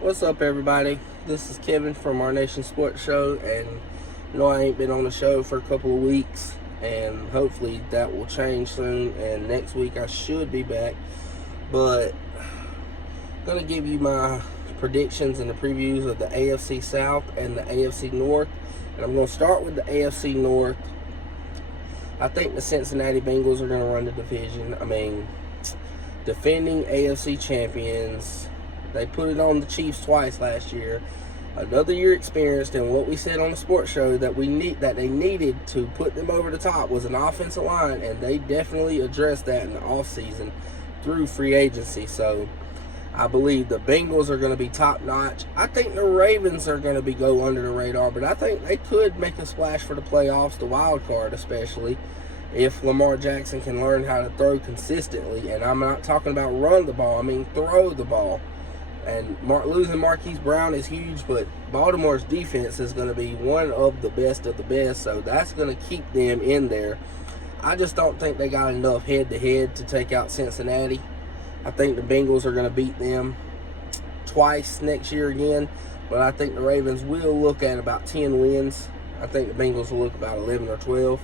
What's up, everybody? This is Kevin from Our Nation Sports Show, and I ain't been on the show for a couple of weeks, and hopefully that will change soon, and next week I should be back. But I'm going to give you my predictions and the previews of the AFC South and the AFC North, and I'm going to start with the AFC North. I think the Cincinnati Bengals are going to run the division. Defending AFC champions. They put it on the Chiefs twice last year. Another year experienced, and what we said on the sports show that they needed to put them over the top was an offensive line, and they definitely addressed that in the offseason through free agency. So I believe the Bengals are going to be top notch. I think the Ravens are going to go under the radar, but I think they could make a splash for the playoffs, the wild card especially, if Lamar Jackson can learn how to throw consistently. And I'm not talking about run the ball, throw the ball. And losing Marquise Brown is huge, but Baltimore's defense is going to be one of the best, so that's going to keep them in there. I just don't think they got enough head-to-head to take out Cincinnati. I think the Bengals are going to beat them twice next year again, but I think the Ravens will look at about 10 wins. I think the Bengals will look about 11 or 12.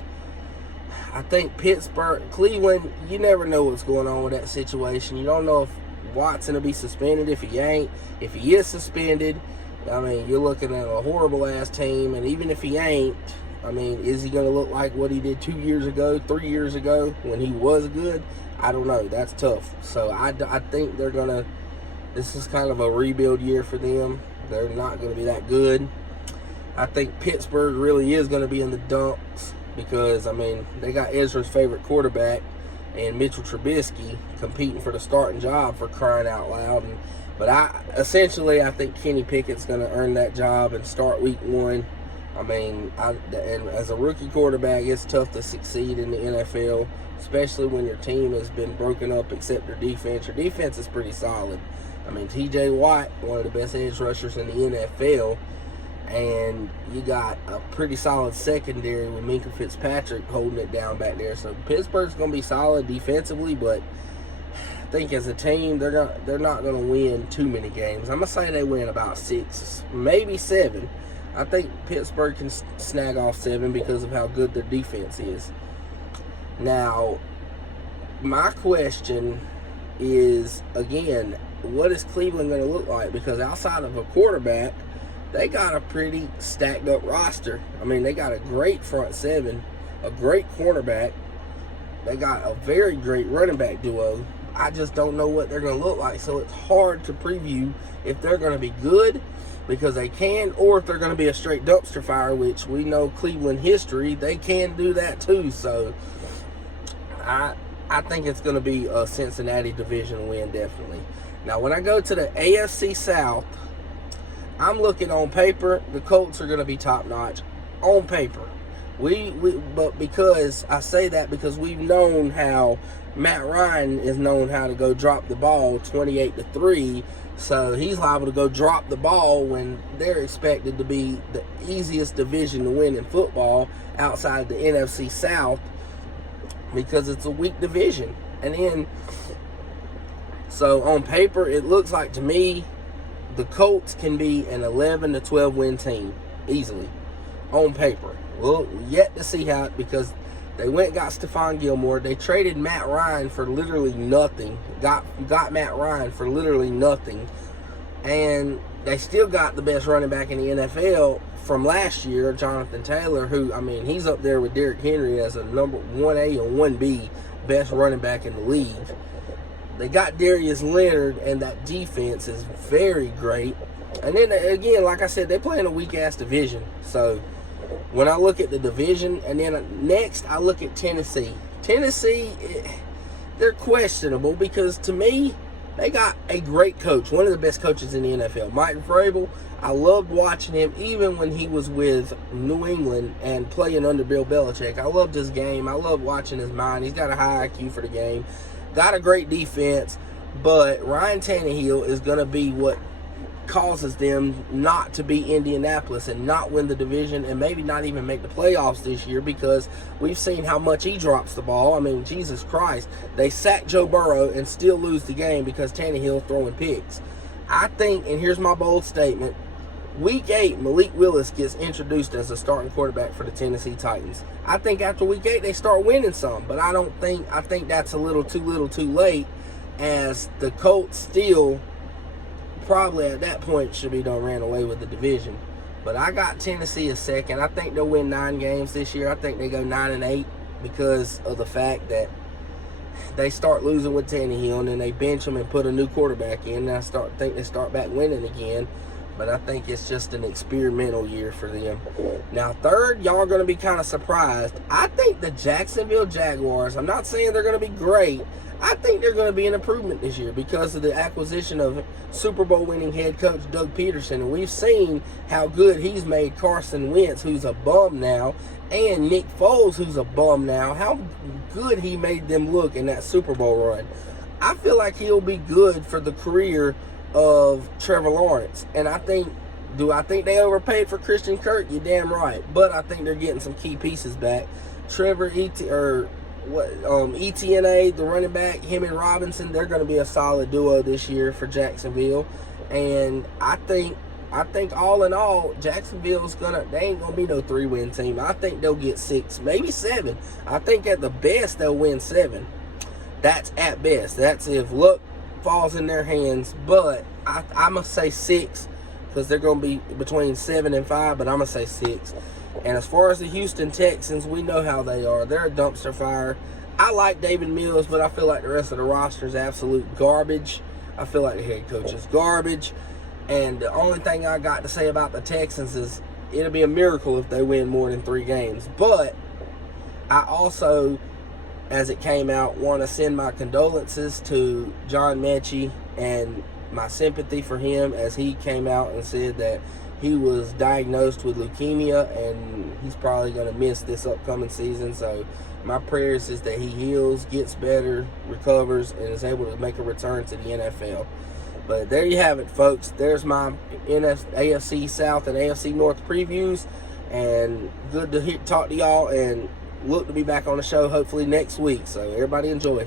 I think Pittsburgh, Cleveland, you never know what's going on with that situation. You don't know if Watson will be suspended, if he ain't. If he is suspended, you're looking at a horrible-ass team. And even if he ain't, is he going to look like what he did 2 years ago, 3 years ago when he was good? I don't know. That's tough. So I think they're going to – this is kind of a rebuild year for them. They're not going to be that good. I think Pittsburgh really is going to be in the dumps because, they got Ezra's favorite quarterback and Mitchell Trubisky competing for the starting job, for crying out loud. But I think Kenny Pickett's going to earn that job and start week one. And as a rookie quarterback, it's tough to succeed in the NFL, especially when your team has been broken up except your defense. Your defense is pretty solid. T.J. Watt, one of the best edge rushers in the NFL, and you got a pretty solid secondary with Minkah Fitzpatrick holding it down back there. So Pittsburgh's going to be solid defensively, but I think as a team, they're not going to win too many games. I'm going to say they win about 6, maybe 7. I think Pittsburgh can snag off 7 because of how good their defense is. Now, my question is, again, what is Cleveland going to look like? Because outside of a quarterback, they got a pretty stacked up roster. They got a great front seven, a great cornerback. They got a very great running back duo. I just don't know what they're going to look like, so it's hard to preview if they're going to be good because they can, or if they're going to be a straight dumpster fire, which we know Cleveland history, they can do that too. So I think it's going to be a Cincinnati division win, definitely. Now, when I go to the AFC South, I'm looking on paper, the Colts are going to be top-notch. On paper. But because I say that because we've known how Matt Ryan is known how to go drop the ball 28-3, so he's liable to go drop the ball when they're expected to be the easiest division to win in football outside the NFC South because it's a weak division. And then, so on paper, it looks like to me the Colts can be an 11-12 win team easily on paper. Well, yet to see how, because they went and got Stephon Gilmore. They traded Matt Ryan for literally nothing. Got Matt Ryan for literally nothing. And they still got the best running back in the NFL from last year, Jonathan Taylor, who, he's up there with Derrick Henry as a number 1A and 1B best running back in the league. They got Darius Leonard, and that defense is very great. And then, again, like I said, they play in a weak-ass division. So, when I look at the division, and then next I look at Tennessee. Tennessee, they're questionable because, to me, they got a great coach, one of the best coaches in the NFL. Mike Vrabel, I loved watching him even when he was with New England and playing under Bill Belichick. I loved his game. I loved watching his mind. He's got a high IQ for the game. Got a great defense, but Ryan Tannehill is going to be what causes them not to be Indianapolis and not win the division and maybe not even make the playoffs this year, because we've seen how much he drops the ball. I mean, Jesus Christ. They sack Joe Burrow and still lose the game because Tannehill's throwing picks. I think, and here's my bold statement, Week 8, Malik Willis gets introduced as a starting quarterback for the Tennessee Titans. I think after Week 8 they start winning some, but I think that's a little too late, as the Colts still probably at that point should be done ran away with the division. But I got Tennessee a second. I think they'll win 9 games this year. I think they go 9-8 because of the fact that they start losing with Tannehill and then they bench them and put a new quarterback in. And I think they start back winning again. But I think it's just an experimental year for them. Now, third, y'all are going to be kind of surprised. I think the Jacksonville Jaguars, I'm not saying they're going to be great. I think they're going to be an improvement this year because of the acquisition of Super Bowl winning head coach Doug Peterson. And we've seen how good he's made Carson Wentz, who's a bum now, and Nick Foles, who's a bum now, how good he made them look in that Super Bowl run. I feel like he'll be good for the career of Trevor Lawrence. And do I think they overpaid for Christian Kirk? You're damn right. But I think they're getting some key pieces back. Trevor ETNA, the running back, him and Robinson, they're going to be a solid duo this year for Jacksonville. And I think all in all, Jacksonville's they ain't gonna be no 3-win team. I think they'll get 6, maybe 7. I think at the best they'll win 7. That's at best. That's if luck falls in their hands. But I'm gonna say 6 because they're gonna be between 7 and 5. But I'm gonna say 6. And as far as the Houston Texans, we know how they are. They're a dumpster fire. I like David Mills, but I feel like the rest of the roster is absolute garbage. I feel like the head coach is garbage. And the only thing I got to say about the Texans is it'll be a miracle if they win more than 3 games. But I also, as it came out, want to send my condolences to John Mechie and my sympathy for him, as he came out and said that he was diagnosed with leukemia and he's probably going to miss this upcoming season. So my prayers is that he heals, gets better, recovers, and is able to make a return to the NFL. But there you have it, folks. There's my AFC South and AFC North previews. And good to talk to y'all, and look to be back on the show hopefully next week. So everybody enjoy.